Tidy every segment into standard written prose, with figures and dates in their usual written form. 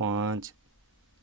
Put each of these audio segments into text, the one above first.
5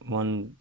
1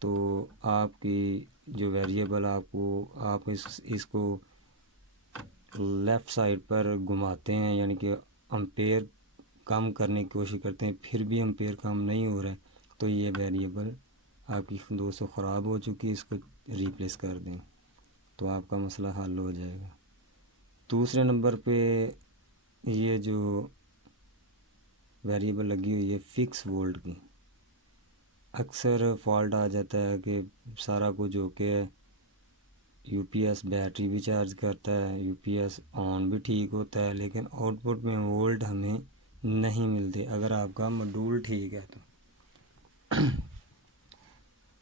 تو آپ کی جو ویریبل آپ اس کو لیفٹ سائڈ پر گھماتے ہیں، یعنی کہ امپیئر کم کرنے کی کوشش کرتے ہیں، پھر بھی امپیئر کم نہیں ہو رہا ہے، تو یہ ویریبل آپ کی دوستوں خراب ہو چکی ہے، اس کو ریپلیس کر دیں تو آپ کا مسئلہ حل ہو جائے گا۔ دوسرے نمبر پہ یہ جو ویریبل لگی ہوئی ہے فکس وولٹ کی، اکثر فالٹ آ جاتا ہے کہ سارا کچھ اوکے ہے، یو پی ایس بیٹری بھی چارج کرتا ہے، یو پی ایس آن بھی ٹھیک ہوتا ہے، لیکن آؤٹ پٹ میں وولٹ ہمیں نہیں ملتے۔ اگر آپ کا ماڈیول ٹھیک ہے تو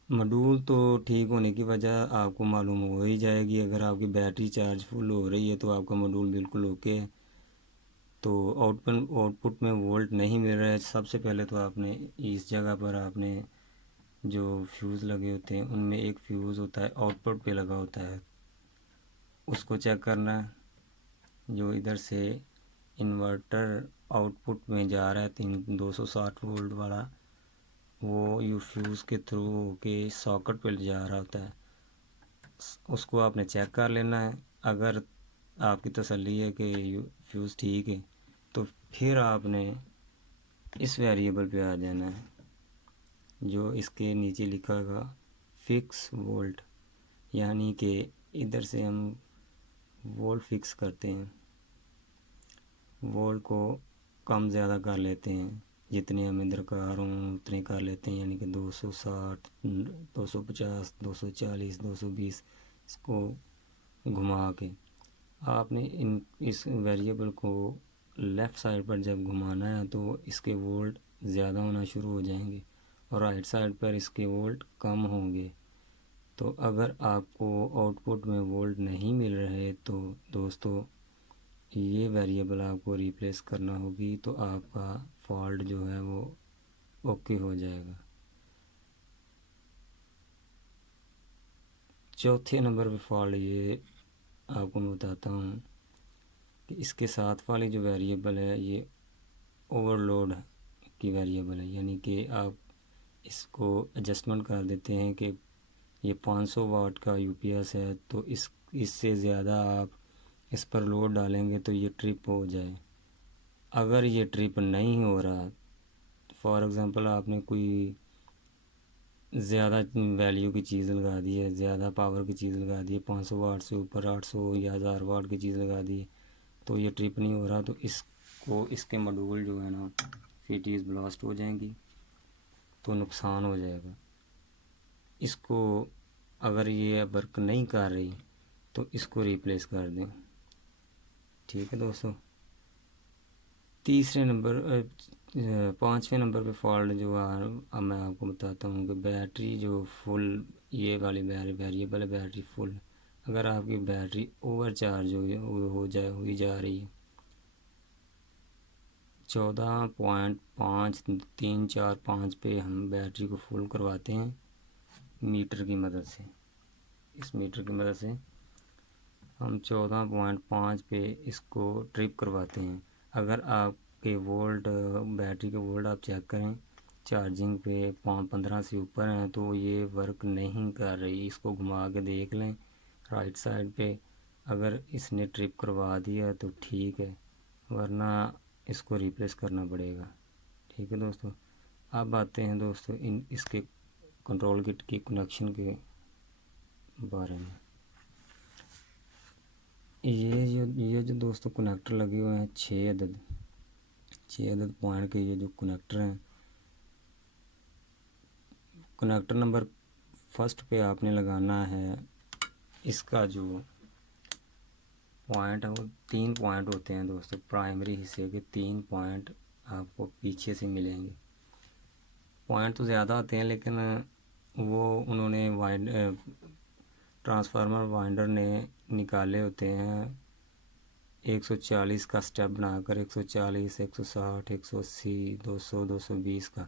ماڈیول تو ٹھیک ہونے کی وجہ آپ کو معلوم ہو ہی جائے گی۔ اگر آپ کی بیٹری چارج فل ہو رہی ہے تو آپ کا ماڈیول بالکل اوکے ہے۔ تو آؤٹ پٹ میں وولٹ نہیں مل رہا ہے، سب سے پہلے تو آپ نے اس جگہ پر آپ نے جو فیوز لگے ہوتے ہیں ان میں ایک فیوز ہوتا ہے آؤٹ پٹ پہ لگا ہوتا ہے، اس کو چیک کرنا ہے۔ جو ادھر سے انورٹر آؤٹ پٹ میں جا رہا ہے 260 وولٹ والا، وہ یو فیوز کے تھرو ہو کے ساکٹ پہ جا رہا ہوتا ہے، اس کو آپ نے چیک کر لینا ہے۔ اگر آپ کی تسلی ہے کہ فیوز ٹھیک ہے تو پھر آپ نے اس ویریبل پہ آ جانا ہے جو اس کے نیچے لکھا گا فکس وولٹ، یعنی کہ ادھر سے ہم وولٹ فکس کرتے ہیں، وولٹ کو کم زیادہ کر لیتے ہیں، جتنے ہمیں درکار ہوں اتنے کر لیتے ہیں، یعنی کہ 260 250 240 220 اس کو گھما کے آپ نے اس ویریبل کو لیفٹ سائڈ پر جب گھمانا ہے تو اس کے وولٹ زیادہ ہونا شروع ہو جائیں گے اور رائٹ سائڈ پر اس کے وولٹ کم ہوں گے۔ تو اگر آپ کو آؤٹ پٹ میں وولٹ نہیں مل رہے تو دوستو یہ ویریبل آپ کو ریپلیس کرنا ہوگی، تو آپ کا فالٹ جو ہے وہ اوکے ہو جائے گا۔ چوتھے نمبر پہ فالٹ یہ آپ کو میں بتاتا ہوں کہ اس کے ساتھ والی جو ویریبل ہے یہ اوور لوڈ کی ویریبل ہے، یعنی کہ آپ اس کو ایڈجسٹمنٹ کر دیتے ہیں کہ یہ 500 واٹ کا یو پی ایس ہے تو اس سے زیادہ آپ اس پر لوڈ ڈالیں گے تو یہ ٹرپ ہو جائے۔ اگر یہ ٹرپ نہیں ہو رہا، فار ایگزامپل آپ نے کوئی زیادہ ویلیو کی چیز لگا دی ہے، زیادہ پاور کی چیز لگا دی ہے، 500 واٹ سے اوپر 800 یا 1000 واٹ کی چیز لگا دی ہے تو یہ ٹرپ نہیں ہو رہا، تو اس کے ماڈیول جو ہے نا فیٹیز بلاسٹ ہو جائیں گی تو نقصان ہو جائے گا۔ اس کو اگر یہ ورک نہیں کر رہی تو اس کو ریپلیس کر دیں، ٹھیک ہے دوستو۔ تیسرے نمبر 5ویں نمبر پہ فالٹ جو اب میں آپ کو بتاتا ہوں کہ بیٹری جو فل، یہ والی ویریبل ہے بیٹری فل، اگر آپ کی بیٹری اوور چارج ہوئی جا رہی ہے 14.5345 پہ ہم بیٹری کو فل کرواتے ہیں میٹر کی مدد سے، اس میٹر کی مدد سے ہم 14.5 پہ اس کو ٹرپ کرواتے ہیں۔ اگر آپ کے وولٹ بیٹری کے وولٹ آپ چیک کریں چارجنگ پہ 15 سے اوپر ہیں تو یہ ورک نہیں کر رہی، اس کو گھما کے دیکھ لیں رائٹ سائڈ پہ، اگر اس نے ٹرپ کروا دیا تو ٹھیک ہے، ورنہ اس کو ریپلیس کرنا پڑے گا، ٹھیک ہے دوستو۔ اب آتے ہیں دوستو اس کے کنٹرول کٹ کی کنیکشن کے بارے میں۔ یہ جو دوستو کنیکٹر لگے ہوئے ہیں 6 عدد پوائنٹ کے، یہ جو کنیکٹر ہیں، کنیکٹر نمبر فرسٹ پہ آپ نے لگانا ہے، اس کا جو پوائنٹ ہے وہ 3 پوائنٹ ہوتے ہیں دوستو، پرائمری حصے کے 3 پوائنٹ آپ کو پیچھے سے ملیں گے۔ پوائنٹ تو زیادہ ہوتے ہیں لیکن وہ انہوں نے ٹرانسفارمر وائنڈر نے نکالے ہوتے ہیں 140 کا سٹیپ بنا کر، 140 160 180 200 220 کا۔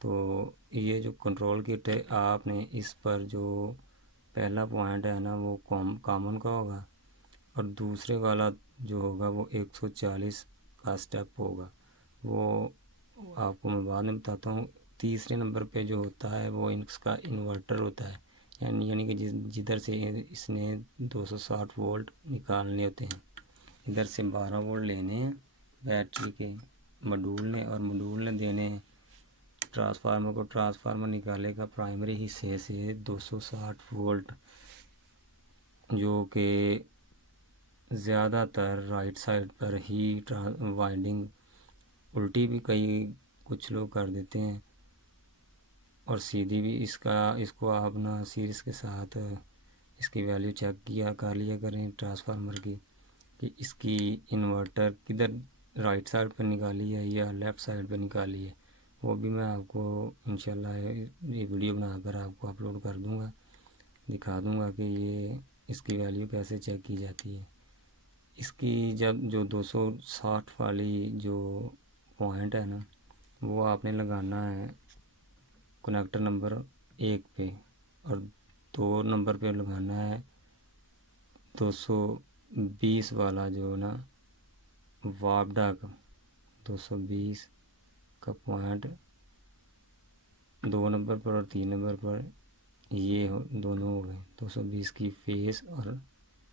تو یہ جو کنٹرول کٹ ہے آپ نے اس پر جو پہلا پوائنٹ ہے نا وہ کامن کا ہوگا اور دوسرے والا جو ہوگا وہ 140 کا سٹیپ ہوگا، وہ آپ کو میں بعد میں بتاتا ہوں۔ تیسرے نمبر پہ جو ہوتا ہے وہ اس کا انورٹر ہوتا ہے، یعنی کہ جدھر سے اس نے 260 وولٹ نکالنے ہوتے ہیں، ادھر سے 12 وولٹ لینے ہیں بیٹری کے ماڈیول نے، اور ماڈیول نے دینے ہیں ٹرانسفارمر کو۔ ٹرانسفارمر نکالے گا پرائمری حصے سے 260 وولٹ، جو کہ زیادہ تر رائٹ سائڈ پر ہی وائنڈنگ، الٹی بھی کچھ لوگ کر دیتے ہیں اور سیدھی بھی۔ اس کو آپ نا سیریز کے ساتھ اس کی ویلیو چیک کر لیا کریں ٹرانسفارمر کی، کہ اس کی انورٹر کدھر رائٹ سائڈ پہ نکالی ہے یا لیفٹ سائڈ پہ نکالی ہے۔ وہ بھی میں آپ کو انشاءاللہ یہ ویڈیو بنا کر آپ کو اپلوڈ کر دوں گا، دکھا دوں گا کہ یہ اس کی ویلیو کیسے چیک کی جاتی ہے۔ اس کی جب جو 260 والی جو پوائنٹ ہے نا، وہ آپ نے لگانا ہے کنیکٹر نمبر 1 پہ، اور 2 نمبر پہ لگانا ہے 220 والا جو نا وابڈا کا 220 کا پوائنٹ 2 نمبر پر اور 3 نمبر پر، یہ دونوں ہو گئے 220 کی فیس اور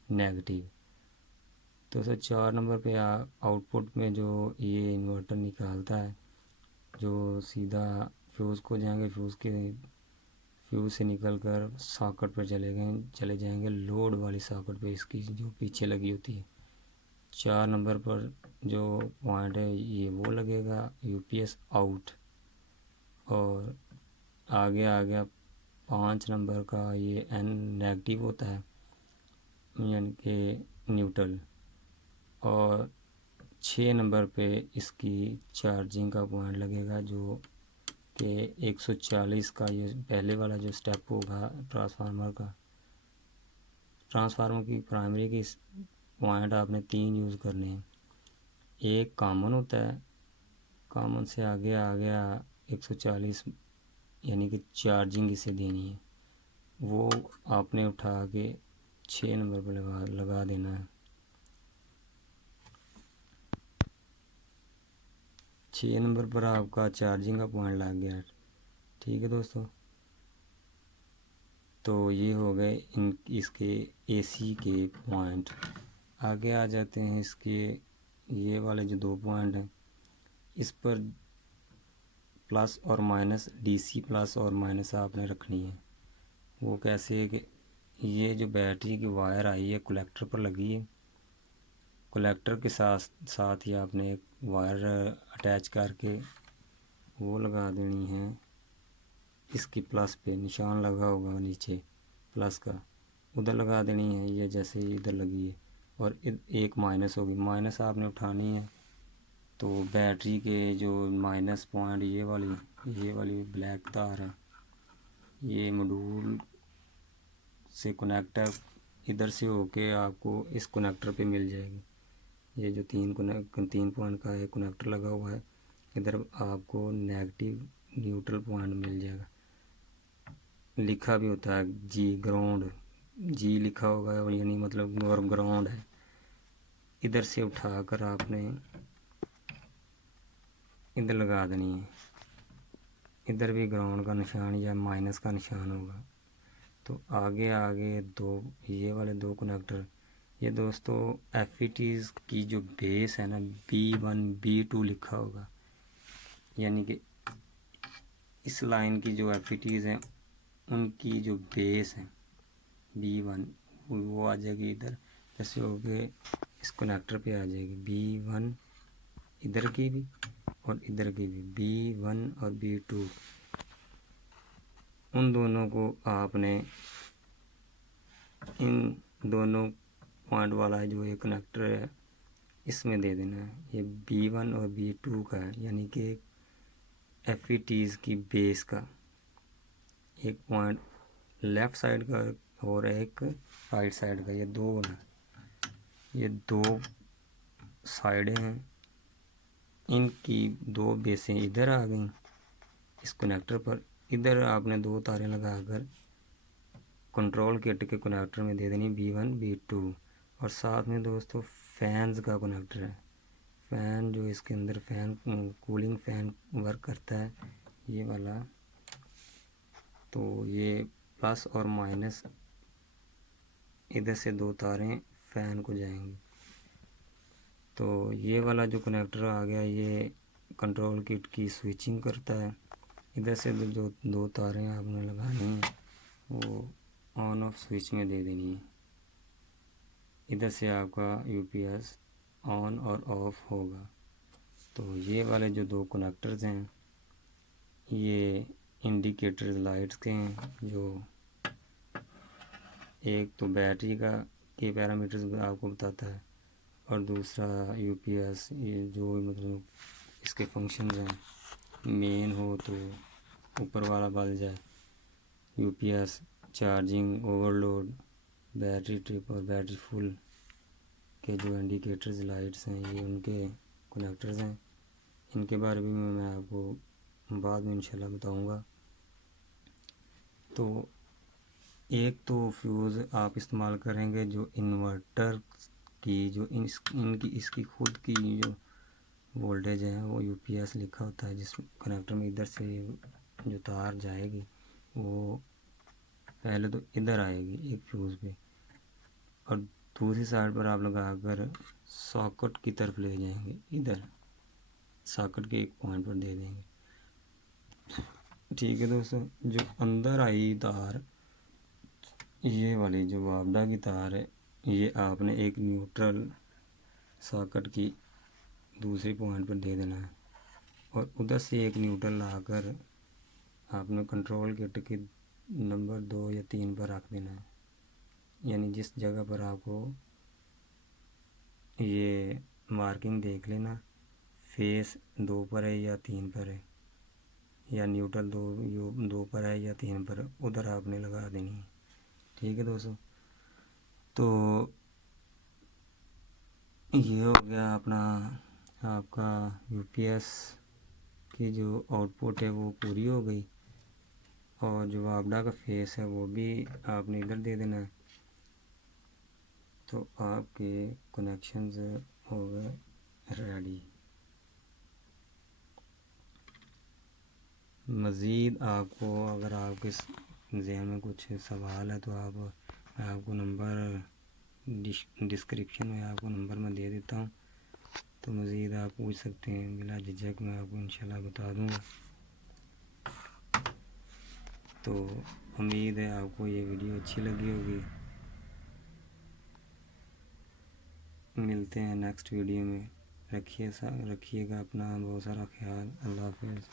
نیگیٹیو۔ 204 نمبر پہ آؤٹ پٹ میں جو یہ انورٹر نکالتا ہے، جو سیدھا فیوز کو جائیں گے، فیوز سے نکل کر ساکٹ پر چلے جائیں گے لوڈ والی ساکٹ پہ، اس کی جو پیچھے لگی ہوتی ہے۔ 4 نمبر پر جو پوائنٹ ہے یہ وہ لگے گا یو پی ایس آؤٹ، اور آگے 5 نمبر کا یہ این نیگیٹیو ہوتا ہے، یعنی کہ نیوٹرل، اور 6 نمبر پہ اس کی چارجنگ کا پوائنٹ لگے گا، جو کہ 140 کا یہ پہلے والا جو سٹیپ ہوگا ٹرانسفارمر کا۔ ٹرانسفارمر کی پرائمری کی پوائنٹ آپ نے 3 یوز کرنے ہیں۔ ایک کامن ہوتا ہے، کامن سے آگے 140 یعنی کہ چارجنگ اسے دینی ہے، وہ آپ نے اٹھا کے 6 نمبر پہ لگا دینا ہے۔ 6 نمبر پر آپ کا چارجنگ کا پوائنٹ لگ گیا، ٹھیک ہے دوستو۔ تو یہ ہو گئے اس کے اے سی کے پوائنٹ۔ آگے آ جاتے ہیں اس کے یہ والے جو 2 پوائنٹ ہیں، اس پر پلس اور مائنس، ڈی سی پلس اور مائنس آپ نے رکھنی ہے۔ وہ کیسے ہے کہ یہ جو بیٹری کی وائر آئی ہے کلیکٹر پر لگی ہے، کلیکٹر کے ساتھ ہی آپ نے ایک وائر اٹیچ کر کے وہ لگا دینی ہے اس کی پلس پہ، نشان لگا ہوگا نیچے پلس کا، ادھر لگا دینی ہے یہ جیسے ادھر لگی ہے، اور ایک مائنس ہوگی، مائنس آپ نے اٹھانی ہے۔ تو بیٹری کے جو مائنس پوائنٹ یہ والی بلیک تار ہے، یہ ماڈیول سے کنیکٹر ادھر سے ہو کے آپ کو اس کنیکٹر پہ مل جائے گی۔ یہ جو 3 پوائنٹ کا ایک کنیکٹر لگا ہوا ہے، ادھر آپ کو نیگیٹیو نیوٹرل پوائنٹ مل جائے گا، لکھا بھی ہوتا ہے گراؤنڈ، جی لکھا ہوگا، یعنی مطلب گراؤنڈ ہے۔ ادھر سے اٹھا کر آپ نے ادھر لگا دینی ہے، ادھر بھی گراؤنڈ کا نشان یا مائنس کا نشان ہوگا۔ تو آگے 2 یہ والے 2 کنیکٹر، یہ دوستو ایف ای ٹیز کی جو بیس ہے نا B1 B2 لکھا ہوگا، یعنی کہ اس لائن کی جو ایف ای ٹیز ہیں ان کی جو بیس ہے B1 وہ آ جائے گی ادھر، جیسے ہو کے اس کنیکٹر پہ آ جائے گی B1، ادھر کی بھی اور ادھر کی بھی B1 اور B2، ان دونوں کو آپ نے ان دونوں پوائنٹ والا جو یہ کنیکٹر ہے اس میں دے دینا ہے، یہ B1 اور B2 کا ہے، یعنی کہ ایف ای ٹیز کی بیس کا ایک پوائنٹ لیفٹ سائڈ کا اور ایک رائٹ سائڈ کا، یہ دو سائڈیں ہیں، ان کی 2 بیسیں ادھر آ گئیں اس کنیکٹر پر، ادھر آپ نے 2 تاریں لگا کر کنٹرول کٹ کے کنیکٹر میں دے دینی B1 B2، اور ساتھ میں دوستو فینز کا کنیکٹر ہے، فین جو اس کے اندر فین کولنگ فین ورک کرتا ہے، یہ والا، تو یہ پلس اور مائنس ادھر سے 2 تاریں فین کو جائیں گی. تو یہ والا جو کنیکٹر آ گیا یہ کنٹرول کٹ کی سوئچنگ کرتا ہے. ادھر سے جو 2 تاریں آپ نے لگانی ہیں وہ آن آف سوئچ میں دے دینی ہے. ادھر سے آپ کا یو پی ایس آن اور آف ہوگا. تو یہ والے جو 2 کنیکٹرز ہیں یہ انڈیکیٹر لائٹس کے ہیں، جو ایک تو بیٹری کا کے پیرامیٹرز آپ کو بتاتا ہے اور دوسرا یو پی ایس، یہ جو مطلب اس کے فنکشنز ہیں. مین ہو تو اوپر والا بل جائے، U P S charging, over load, battery trip اور بیٹری فل کے جو انڈیکیٹرز لائٹس ہیں یہ ان کے کنیکٹرز ہیں. ان کے بارے میں آپ کو بعد میں انشاءاللہ بتاؤں گا. تو ایک تو فیوز آپ استعمال کریں گے جو انورٹر کی جو اس کی خود کی جو وولٹیج ہے وہ یو پی ایس لکھا ہوتا ہے جس کنیکٹر میں ادھر سے جو تار جائے گی وہ پہلے تو ادھر آئے گی ایک فیوز پہ، اور دوسری سائڈ پر آپ لگا کر ساکٹ کی طرف لے جائیں گے، ادھر ساکٹ کے ایک پوائنٹ پر دے دیں گے. ٹھیک ہے دوستو، جو اندر آئی تار یہ والی جو وابڈا کی تار ہے یہ آپ نے ایک نیوٹرل ساکٹ کی دوسری پوائنٹ پر دے دینا ہے، اور ادھر سے ایک نیوٹرل لا کر آپ نے کنٹرول کٹ کے نمبر 2 یا 3 پر رکھ دینا ہے. یعنی جس جگہ پر آپ کو یہ مارکنگ دیکھ لینا فیس 2 پر ہے یا 3 پر ہے، یا نیوٹرل 2 پر ہے یا 3 پر، ادھر آپ نے لگا دینی ہے. ٹھیک ہے دوستو، تو یہ ہو گیا اپنا آپ کا یو پی ایس کی جو آؤٹ پٹ ہے وہ پوری ہو گئی، اور جو وابڈا کا فیس ہے وہ بھی آپ نے ادھر دے دینا ہے. تو آپ کے کنیکشنز ہو گئے ریڈی. مزید آپ کو اگر آپ کے ذہن میں کچھ سوال ہے تو میں آپ کو نمبر ڈسکرپشن میں آپ کو نمبر میں دے دیتا ہوں، تو مزید آپ پوچھ سکتے ہیں، بلا جھجک میں آپ کو انشاءاللہ بتا دوں گا. تو امید ہے آپ کو یہ ویڈیو اچھی لگی ہوگی. ملتے ہیں نیکسٹ ویڈیو میں. رکھیے گا اپنا بہت سارا خیال. اللہ حافظ.